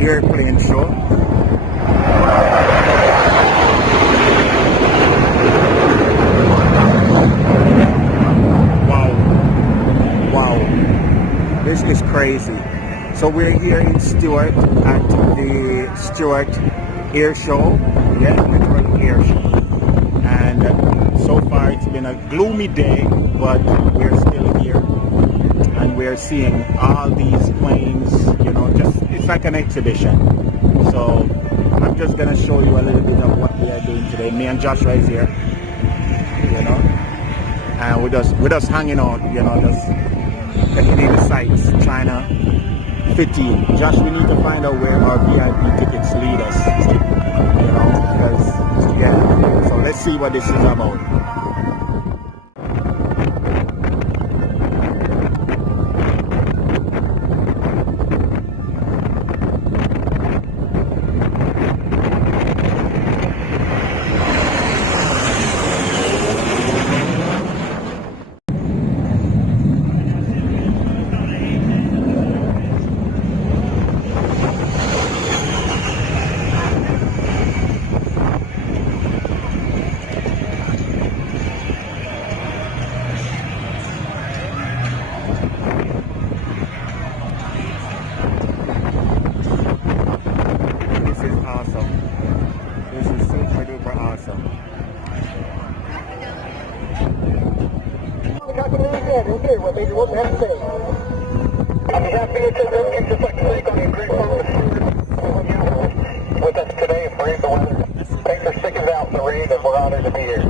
airplane show. Wow, this is crazy. So we're here in Stuart at the Stuart Airshow, literal Airshow, and so far it's been a gloomy day, but we're still here, and we're seeing all these planes. You know, just it's like an exhibition. So I'm just gonna show you a little bit of what we are doing today. Me and Joshua is here, you know, and we're just hanging out, you know, just taking in the sights, trying to fit in. Josh, we need to find out where our VIP tickets lead us, you know, because, yeah, so let's see what this is about. What Major Wilson has to say. On behalf of the just like to thank on the great with us today for the weather. Thanks for sticking it out, Marie, and we're honored to be here.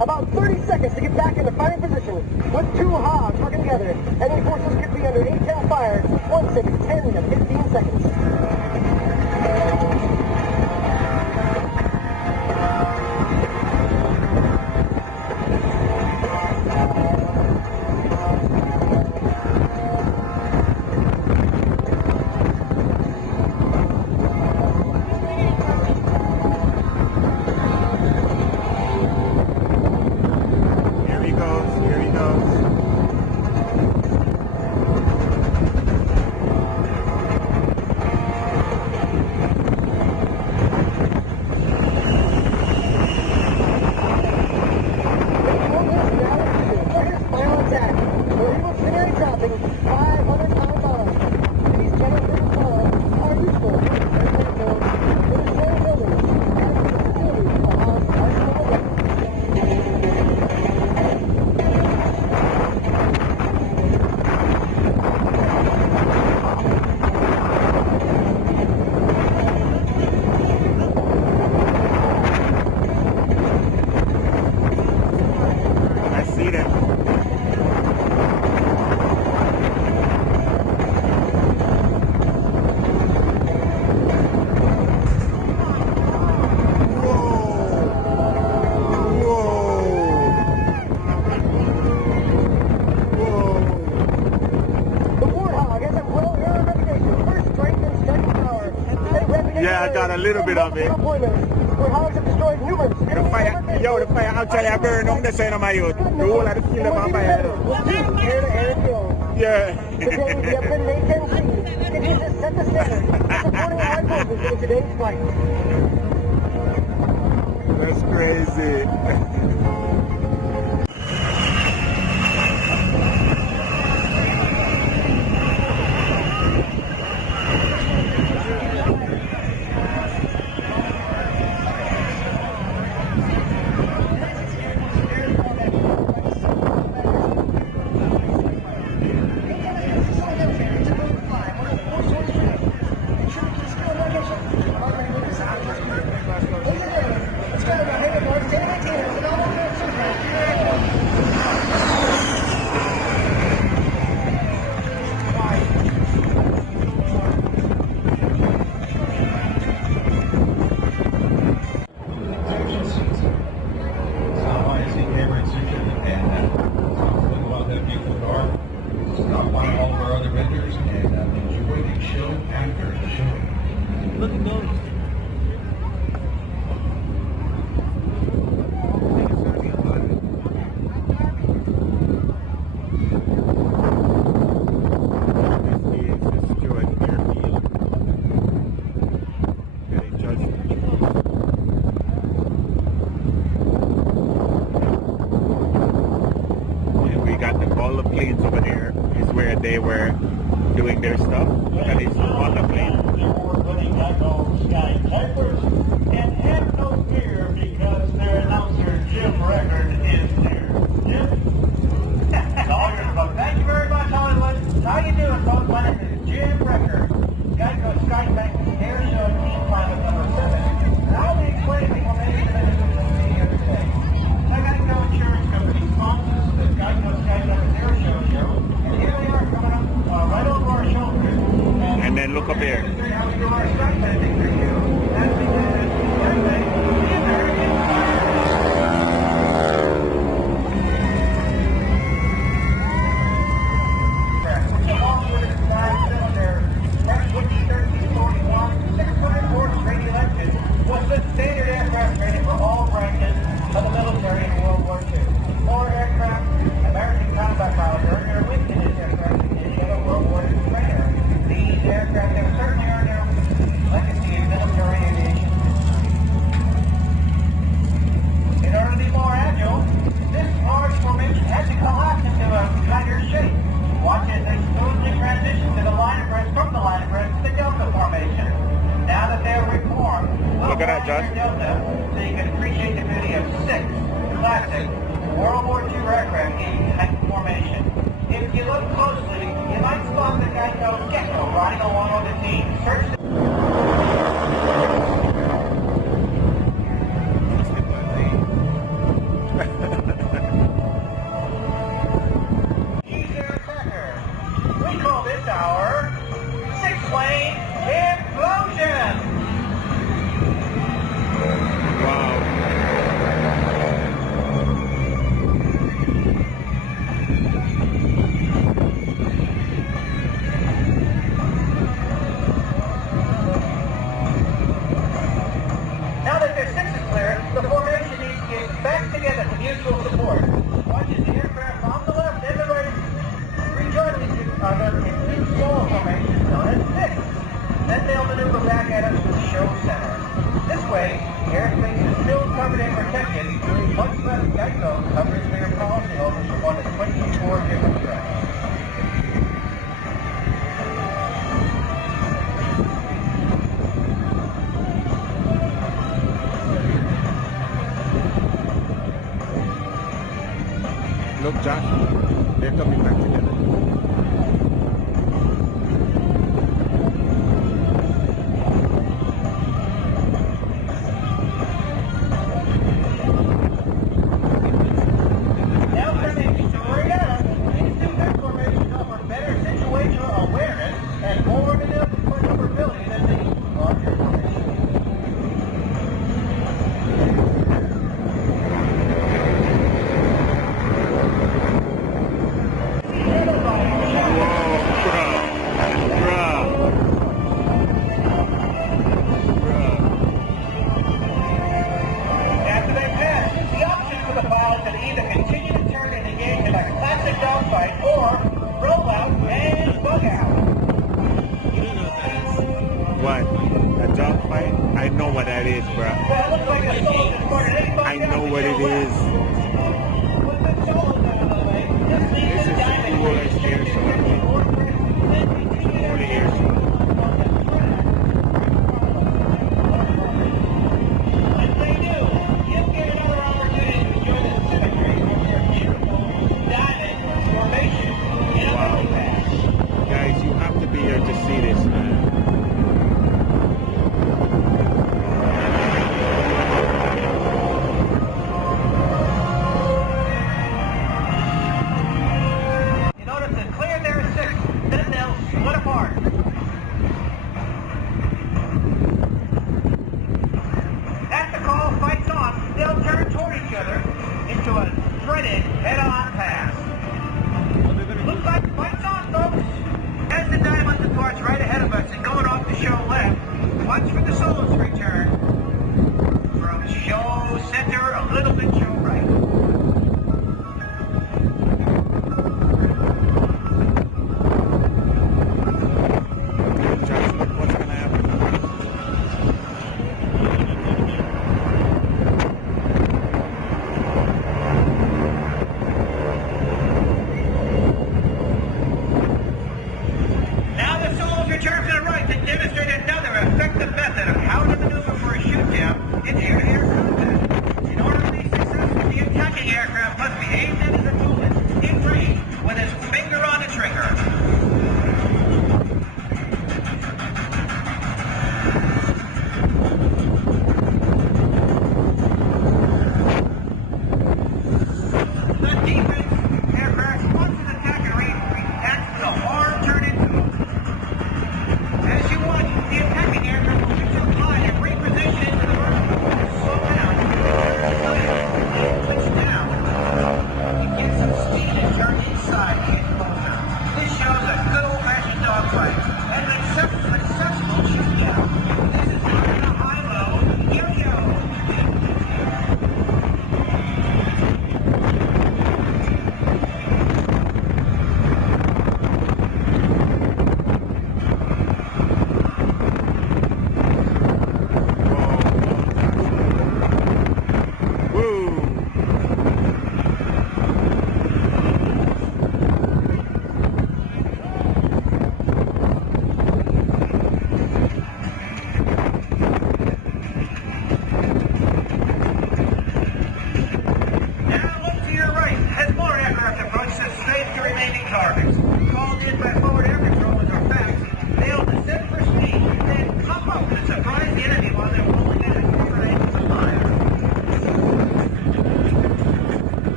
About 30 seconds to get back into fighting position. With two hogs working together. Enemy forces could be under 8-10 fire. 1 second, 10 to 15 seconds. Yeah, I got a little bit of it. The fire, yo, the fire actually I burn on the side of my youth. The whole of the field of fire. Yeah. That's crazy. all the planes over there is where they were doing their stuff. Look at this monoplane. And have no fear because their announcer Jim Record is there. Jim? All yours, folks. Thank you very much, Hollywood. How you doing, folks? My name is Jim Record. Geico Skybank Airshow Team Pilot number 7. And I'll be explaining the formation of individual media today. The Geico Insurance Company sponsors the Geico Skybank Airshow show. And here they are coming up right over our shoulders. And then look up here. How we do our skybanding for you. That's because skybanding is American. Along with its 5-cylinder F-1341 6.4 straight engine was the standard aircraft rating for all branches of the military in World War II. More aircraft, American combat pilots earned their Lincoln aircraft than any other World War II trainer. These aircraft have certainly earned their legacy in military aviation. In order to be more agile, this large formation had to collapse into a tighter shape. Watch as they smoothly transition to the line abreast, from the line abreast to the Delta formation. Now that they're reformed, Look at that, Josh. Delta, so you can appreciate the beauty of 6 classic World War II aircraft in tight formation. If you look closely, you might spot the Geico Gecko riding along with the team. Search the We call this our 6-lane implosion. Wow. Now that their 6 is clear, the formation needs to get back together for mutual support. Watch as the aircraft on the left and the right rejoin the new solo formation known as 6. Then they'll maneuver back at us to the show center. This way, airspace is still covered and protected, much less Geico covers their policyholders from one of 24 different tracks. Look, Josh, they're coming back together. Now turning to Florida, these two big formations offer better situational awareness and more maneuverability than the larger formations. After they pass, the options for the pilots are to either continue to turn and engage in a classic dogfight or roll out and bug out. What? A dogfight? I know what that is, bro. Well, it looks like a solo just scored an I know what it is. With the solos out of the way, this leaves This the is diamond the coolest air show. Holy air show. Once they do, you'll get another opportunity to enjoy the symmetry of their beautiful diamond formation in a Wow. pass. Guys, you have to be here to see this, man.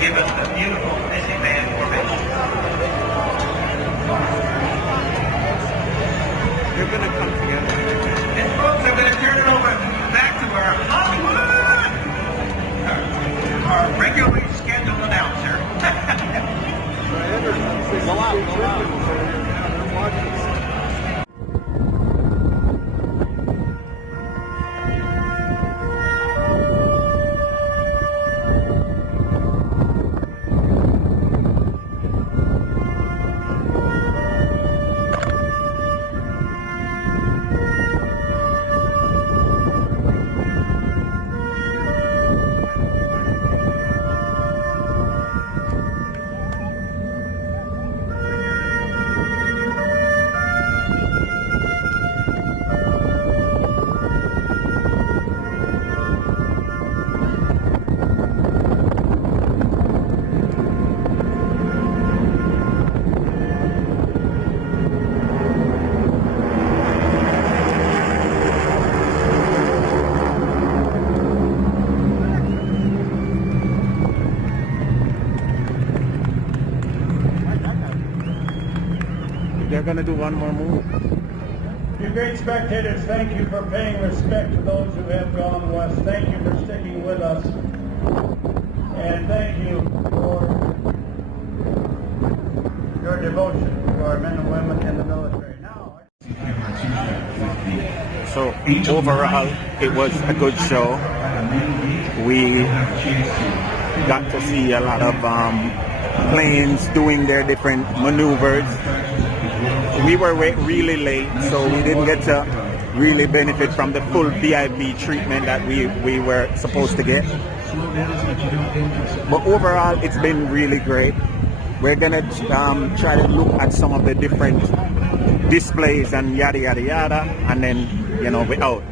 give us the beautiful missing man formation. They're gonna come together. And folks, I'm going to turn it over back to our Hollywood, our regularly scheduled announcer. Go out. They're gonna do one more move. You great spectators, thank you for paying respect to those who have gone west. Thank you for sticking with us. And thank you for your devotion to our men and women in the military. Now, So overall, it was a good show. We got to see a lot of planes doing their different maneuvers. We were really late, so we didn't get to really benefit from the full VIP treatment that we were supposed to get. But overall, it's been really great. We're gonna try to look at some of the different displays and yada yada yada, and then we're out.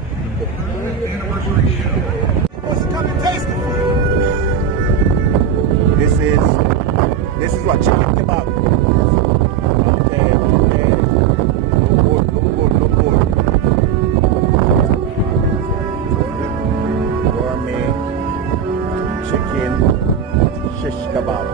This is what chicken kebab. Okay. Look good. Gourmet chicken shish kebab.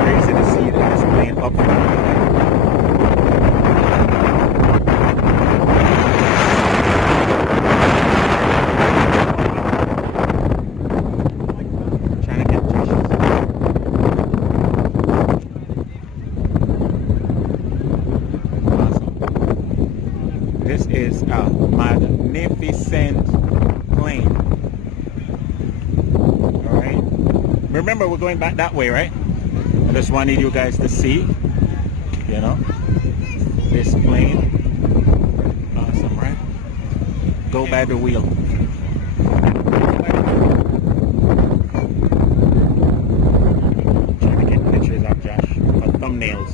Crazy to see that it's playing up. This is a magnificent plane. Alright. Remember, we're going back that way, right? I just wanted you guys to see, this plane. Awesome, right? Go by the wheel. Trying to get pictures of Josh for thumbnails.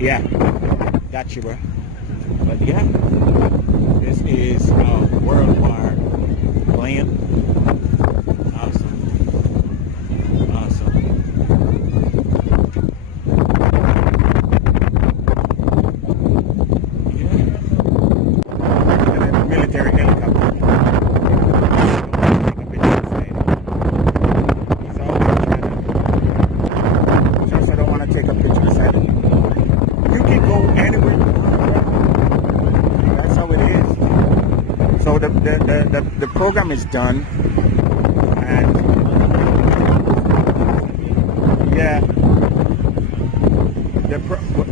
Yeah, got you, bro. But yeah, this is a World War plane. Awesome. Yeah. And a military helicopter. Take a picture inside. He's always trying to. Just I don't want to take a picture inside. You can go anywhere you want. That's how it is. So the program is done, and yeah,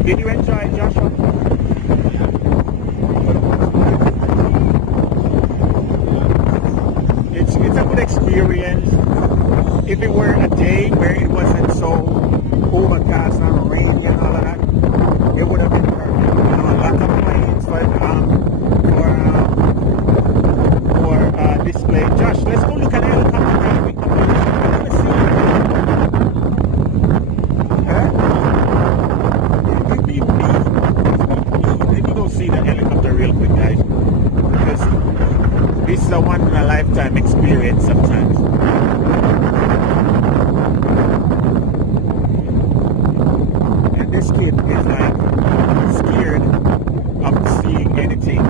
did you enjoy it, Joshua? It's a good experience. If it were a day where it wasn't so overcast and rainy and all of that, it would have been perfect. A lot of planes for display. Josh, let's go look at the helicopter real quick. I want to see it. Let me go see the helicopter real quick, guys. This is a one in a lifetime experience sometimes. And this kid is like scared of seeing anything.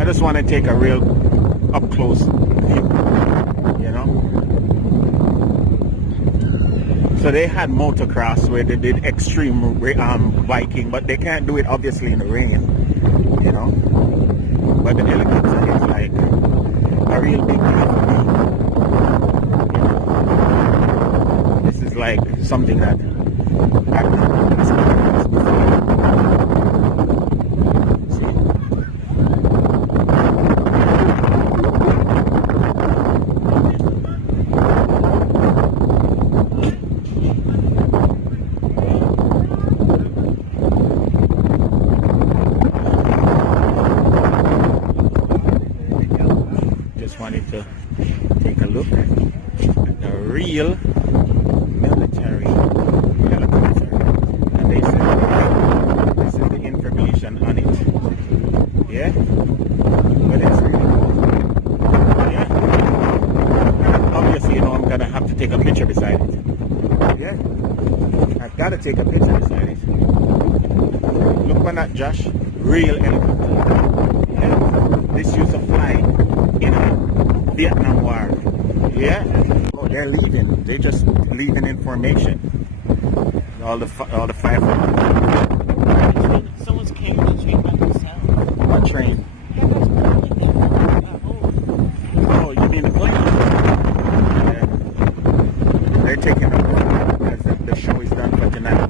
I just want to take a real up close view, you know. So they had motocross where they did extreme biking, but they can't do it obviously in the rain, you know. But the helicopter is like a real big deal for me. This is like something that I've never experienced before. Wanted to take a look at the real military helicopter, and they said this is the information on it. Yeah, but it's really cool. Yeah, and obviously, you know, I'm gonna have to take a picture beside it. Yeah, I've got to take a picture beside it. Look on that, Josh. Real helicopter. Yeah. This used to fly in Vietnam War. Yeah. Oh, they're leaving. They're just leaving information. All the five. Someone's carrying the train by themselves. What train? Yeah, that's probably there. Oh, you mean the plane? Yeah. They're taking up as the show is done for tonight.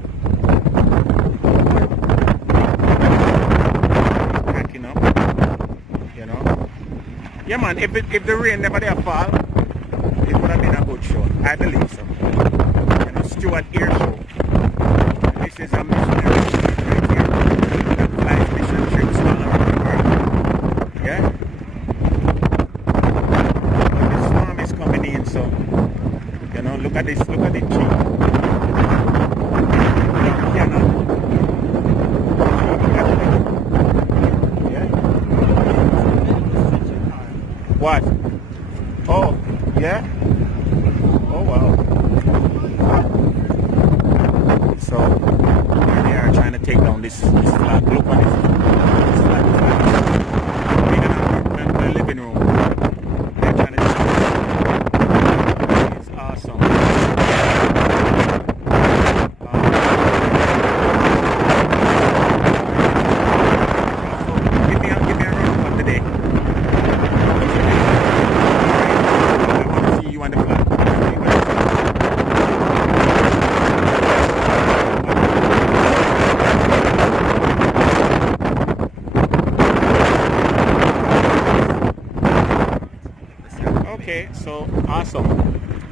Packing up. You know. Yeah, man, if the rain never there fall, it would have been a good show. I believe so. You know, Stuart Airshow. This is a missionary right here that flies mission trips all around the world. Yeah? But the storm is coming in, so, you know, look at this, look at the tree. What? Oh, yeah? Oh, wow. So, here they are trying to take down this flag. Look on this flag. Being in the living room. They're trying to destroy it. It's awesome. Give me a round one today. Okay, so awesome.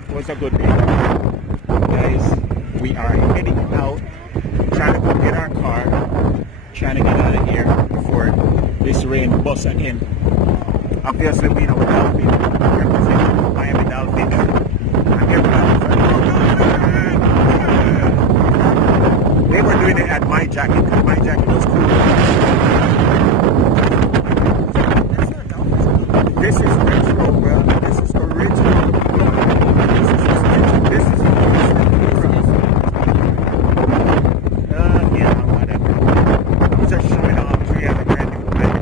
It was a good day. Guys, we are heading out, trying to go get our car, trying to get out of here before this rain busts again. Obviously, we know Dolphin, representing Miami Dolphins. And everybody was like, they were doing it at my jacket, because my jacket was cool. This is retro, bro. This is original. This is yeah, whatever. I'm just showing off to you as a brand new brand.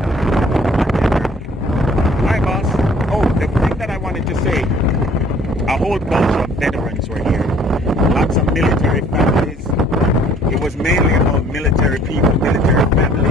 Hi, boss. Oh, the thing that I wanted to say, a whole bunch of veterans were here. Lots of military families. It was mainly about military people, military families.